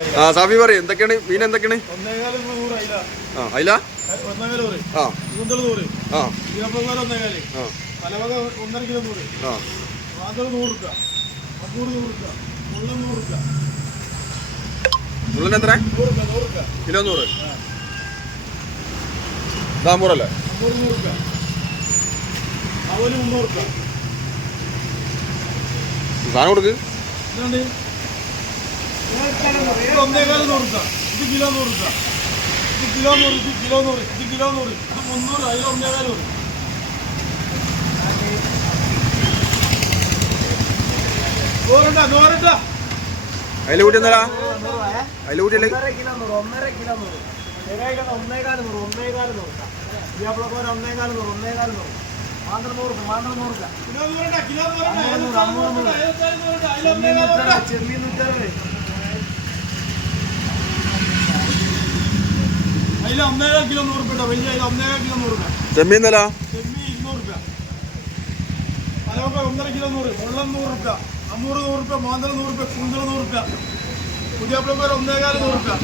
ആ സാഫി പറയും എന്തൊക്കെയാണ്? മീൻ എന്തൊക്കെയാണ്? ആ അയില? ആ. ആ. മുള്ളൻ എത്ര? കിലോ നൂറ്. രൂപ സാധനം കൊടുക്ക്. ഇത് ഒന്നേകാൽ നൂറ് രൂപ ഇത് കിലോ നൂറ് രൂപ കിലോ നൂറ് ഇത് കിലോ നൂറ് കിലോ കിലോ നൂറ് ഒന്നര കിലോ ഒന്നേകാൽ നൂറ് ഒന്നേകാൽ നൂറ് കിലോ കിലോ നൂറ്, ഏഴ് അമ്പൂറ് നൂറുണ്ടാ അതിൽ ചെമ്മീൻ ഒന്നേകാൽ കിലോ നൂറ് രൂപ വലിയ അതിൽ ഒന്നേകാൽ കിലോ നൂറ് രൂപ ചെമ്മീൻ എന്നല്ല ചെമ്മീൻ ഇരുന്നൂറ് രൂപ പലവൊക്കെ ഒന്നര കിലോ നൂറ് വെള്ളം നൂറ് രൂപ അമ്മൂറ് നൂറ് രൂപ മാന്തല നൂറ് രൂപ കുന്തള നൂറ് രൂപ പുതിയ ഒന്നേകാൽ നൂറ് രൂപ